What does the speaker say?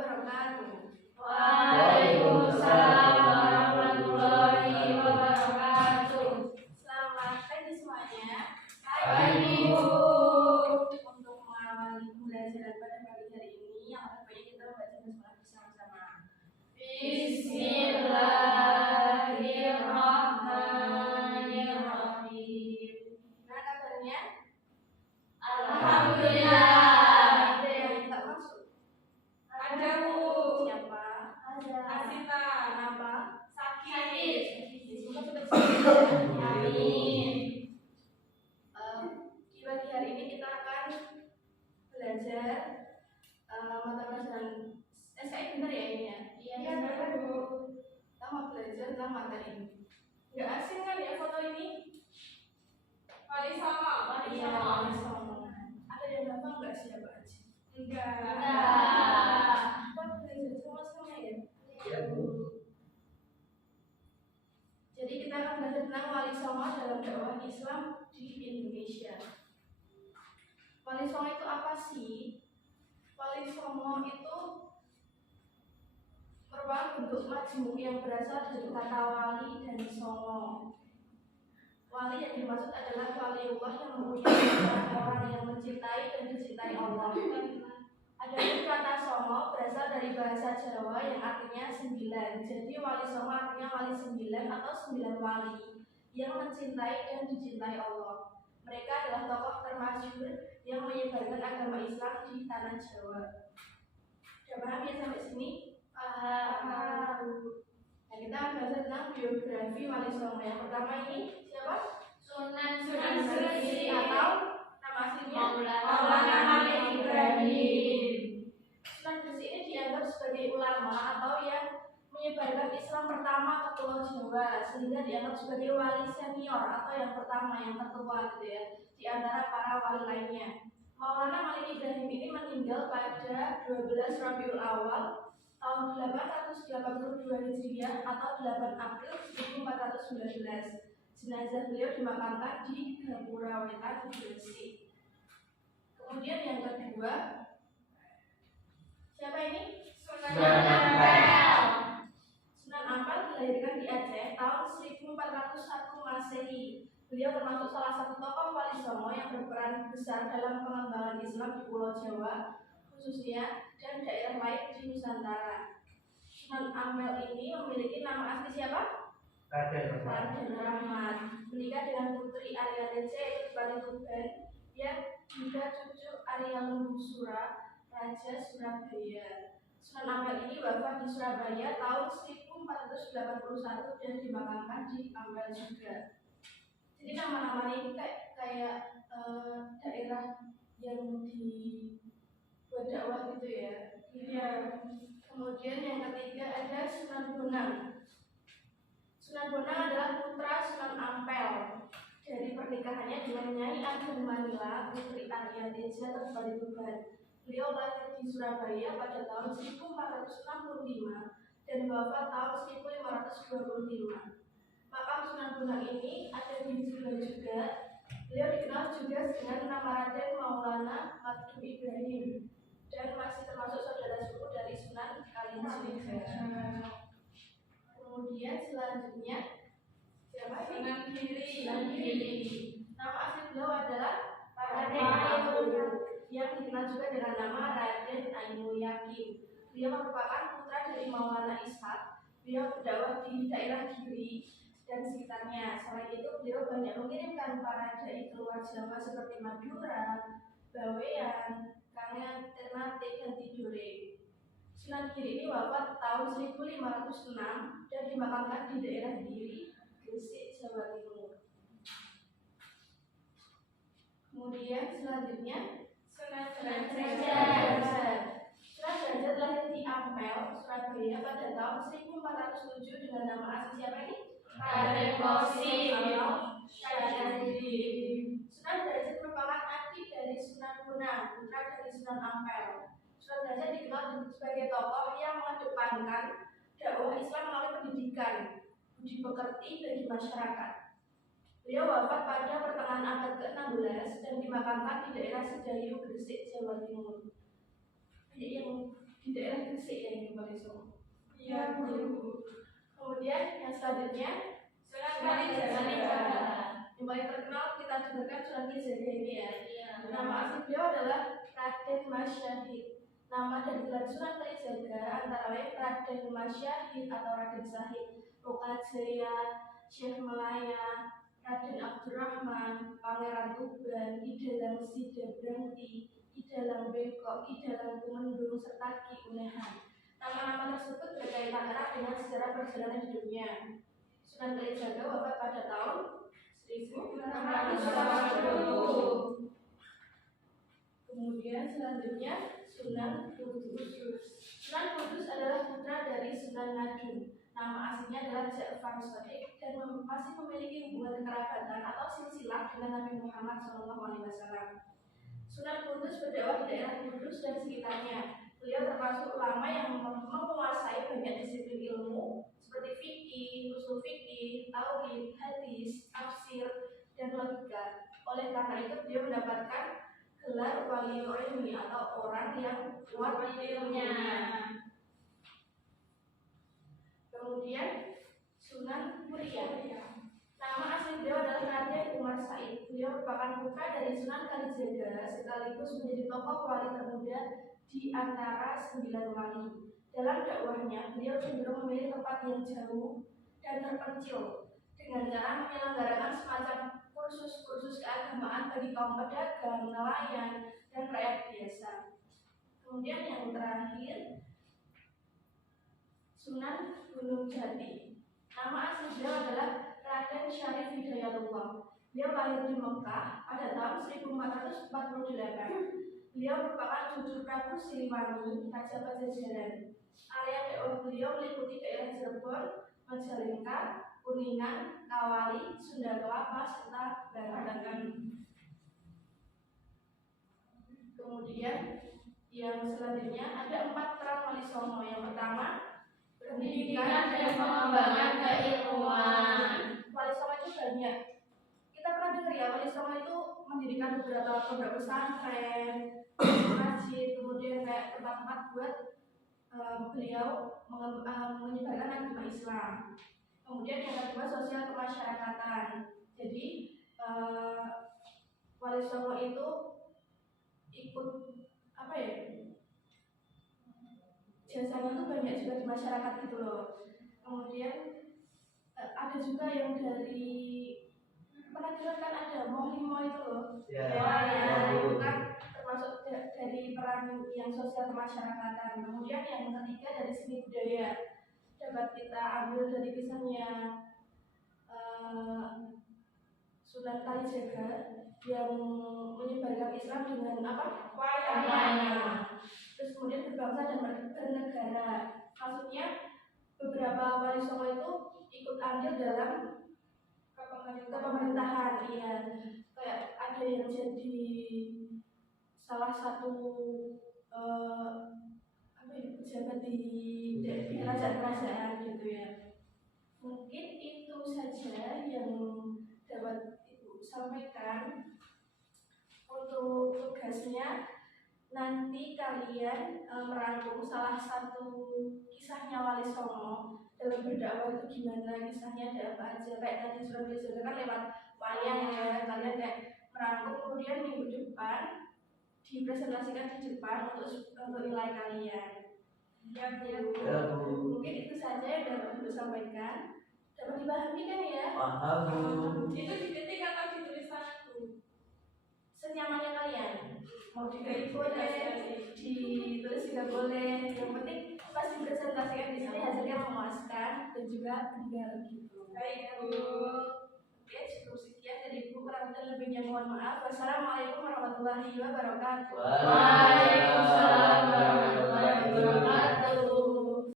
wabarakatuh. Waalaikumsalam warahmatullahi wabarakatuh. Selamat pagi semuanya. Pagi, Bu. Untuk mengawali pembelajaran pada pagi hari ini, yang terbaik kita membaca basmalah bersama-sama. Bismillahirrahmanirrahim. Gimana kabarnya? Alhamdulillah. Ada yang tak masuk? Ada, Bu. Siapa? Asita. Kenapa? Sakit. Semoga cepat sembuh. Amin. Di pagi hari ini kita akan belajar mata pelajaran SKI, benar ya ini ya? Iya, benar, Bu. Kita mau belajar tentang materi ini. Nggak asing kan ya foto ini? Wali Songo. Iya, Wali Songo. Ada yang gampang nggak siapa aja? Enggak. Kita belajar sama-sama ya? Iya, Bu. Jadi kita akan belajar tentang Wali Songo dalam dakwah Islam di Indonesia. Wali Songo itu apa sih? Wali Songo itu merupakan bentuk majmuk yang berasal dari kata wali dan songo. Wali yang dimaksud adalah waliullah yang mempunyai orang yang mencintai dan dicintai Allah. Adapun kata songo berasal dari bahasa Jawa yang artinya 9. Jadi wali songo artinya wali 9 atau 9 wali yang mencintai dan dicintai Allah. Mereka adalah tokoh termasyhur yang menyebarkan agama Islam di tanah Jawa. Sudah paham ya sampai sini? Nah, kita akan belajar tentang biografi Wali Songo. Yang pertama ini siapa? Sunan Giri atau nama aslinya Maulana Habib Ibrahim. Sunan Giri ini dianggap sebagai ulama atau yang menyebarkan Islam pertama ke Pulau Jawa, sehingga dianggap sebagai wali senior atau yang pertama, yang tertua gitu ya, di antara para wali lainnya. Maulana Malik Ibrahim ini meninggal pada 12 Rabiul Awal tahun 882 Hijriah atau 8 April 1419. Jenazah beliau dimakamkan di Gapura Wetan, Gresik. Kemudian yang kedua, siapa ini? Sunan Ampel. Sunan Ampel dilahirkan di Aceh tahun 1401 Masehi. Beliau termasuk salah satu tokoh Wali Songo yang berperan besar dalam pengembangan Islam di Pulau Jawa khususnya dan daerah lain di Nusantara. Sunan Ampel ini memiliki nama asli siapa? Raden Rahmat. Menikah dengan putri Arya Lece Bali Tuban yang juga cucu Arya Lumbusura, Raja Surabaya. Sunan Ampel ini wafat di Surabaya tahun 1481 dan dimakamkan di Ampel juga. Jadi nama-nama ini kayak daerah yang dibuat dakwah gitu ya. Iya. Kemudian yang ketiga ada Sunan Bonang. Sunan Bonang adalah putra Sunan Ampel dari pernikahannya dengan Nyai Ageng Manila, putri Arya Deja Bali Tuban. Beliau lahir di Surabaya pada tahun 1465 dan wafat tahun 1525. Makam Sunan Bonang ini ada di Jember juga. Beliau dikenal juga dengan nama Raden Maulana Madu Ibrahim dan masih termasuk saudara sepupu dari Sunan Kalijaga. Kemudian selanjutnya siapa ini? Sunan Giri. Sunan Giri. Nama asli beliau adalah Raden yang dikenal juga dengan nama Raden Ainul Yakin. Beliau merupakan putra dari Maulana Ishak. Beliau berdakwah di daerah Giri dan sekitarnya. Selain itu, beliau banyak mengirimkan para dai keluar Jawa seperti Madura, Bawean, Kangen, Ternate, dan Tidore. Sunan Giri ini wafat tahun 1506 dan dimakamkan di daerah Giri, Gresik, Jawa Timur. Kemudian selanjutnya Sunan Derajat. Sunan Derajat lahir di Ampel, Surabaya pada tahun 1407 dengan nama asli siapa ini? Raden Kosim. Sunan Derajat merupakan adik dari Sunan Bonang, putra dari Sunan Ampel. Sunan Derajat dikenal sebagai tokoh yang mengedepankan dakwah Islam melalui pendidikan, budi pekerti bagi masyarakat. Beliau wafat pada pertengahan abad ke-16 dan dimakamkan di daerah Sedayu, Gresik, Jawa Timur. Yang di daerah Gresik ya ini Wali Songo. Iya, Bu. Kemudian yang selanjutnya Sunan Kalijaga. yang paling terkenal kita dengarkan Sunan Kalijaga ini ya. Iya. Nama asli beliau adalah Raden Mas Syahid. Nama dan gelar Sunan Kalijaga antara lain Raden Mas Syahid atau Raden Syahid, Lokajaya, Syekh Melaya, Raden Abdurrahman, Pangeran Tuban, Kidalang Sidabrangti, Kidalang Bengkok, Kidalang Kumendung, serta Ki Unehan. Nama-nama tersebut berkaitan erat dengan sejarah perjalanan hidupnya. Sunan Kalijaga wafat pada tahun 1680. Kemudian selanjutnya Sunan Kudus. Sunan Kudus adalah putra dari Sunan Ngadung. Nama aslinya adalah Ja'far Shadiq dan masih memiliki hubungan kekerabatan atau silsilah dengan Nabi Muhammad SAW. Sunan Kudus berdakwah di daerah Kudus dan sekitarnya. Beliau termasuk ulama yang menguasai banyak disiplin ilmu seperti fikih, usul fikih, tauhid, hadis, tafsir, dan logika. Oleh karena itu beliau mendapatkan gelar wali ilmi atau orang yang kuat ilmunya. Kemudian Sunan Muria. Nama asli beliau adalah Raden Umar Said. Beliau merupakan putra dari Sunan Kalijaga sekaligus menjadi tokoh wali termuda di antara 9 wali. Dalam dakwahnya, beliau cenderung memilih tempat yang jauh dan terpencil dengan cara menyelenggarakan semacam kursus-kursus keagamaan bagi kaum pedagang, nelayan, dan rakyat biasa. Kemudian yang terakhir, Sunan Gunung Jati. Nama asli beliau adalah Raden Syarif Hidayatullah. Beliau lahir di Mekah pada tahun 1448. Beliau merupakan cucu Prabu Siliwangi, Raja Pajajaran. Area dakwah beliau meliputi daerah Cirebon, Majalengka, Kuningan, Kawali, Sunda Kelapa, serta Banten. Kemudian yang selanjutnya ada 4 peran Wali Songo. Yang pertama, pendidikan dan pengembangan keilmuan. Wali Songo itu banyak. Kita pernah dengar ya, Wali Songo itu mendirikan beberapa pondok pesantren, masjid, kemudian kayak tempat-tempat buat beliau menyebarkan agama Islam. Kemudian yang kedua, sosial kemasyarakatan. Jadi Wali Songo itu ikut apa ya? Jasanya itu banyak juga di masyarakat gitu loh. Kemudian ada juga yang dari pernah dengar kan ada Mohlimo itu loh. Itu kan termasuk dari peran yang sosial kemasyarakatan. Kemudian yang ketiga dari seni budaya, dapat kita ambil dari kisahnya Sunan Kalijaga yang menyebarkan Islam dengan apa? Wayang. Terus kemudian berbangsa dan bernegara. Maksudnya beberapa Wali Songo itu ikut andil dalam kepemerintahan, iya. Kayak ada yang jadi salah satu pejabat di kerajaan-kerajaan gitu ya. Mungkin itu saja yang dapat Ibu sampaikan. Untuk tugasnya nanti kalian merangkum salah satu kisahnya Wali Songo dalam berdakwah itu gimana, kisahnya ada apa aja. Kayak tadi sudah dijelaskan kan lewat wayang ya, kalian kayak merangkum, kemudian minggu depan dipresentasikan di depan untuk nilai kalian. Mungkin itu saja yang dapat Ibu sampaikan. Dapat dipahami kan ya? Paham. Itu diketik atau ditulis tanganku? Senyamannya kalian. Mau diketik boleh, ditulis juga boleh. Yang penting pas dipresentasikan di sini hasilnya memuaskan dan juga benar gitu. Baik Bu. Oke, cukup sekian dari Ibu, kurang dan lebihnya mohon maaf. Wassalamualaikum warahmatullahi wabarakatuh. Waalaikumsalam warahmatullahi wabarakatuh.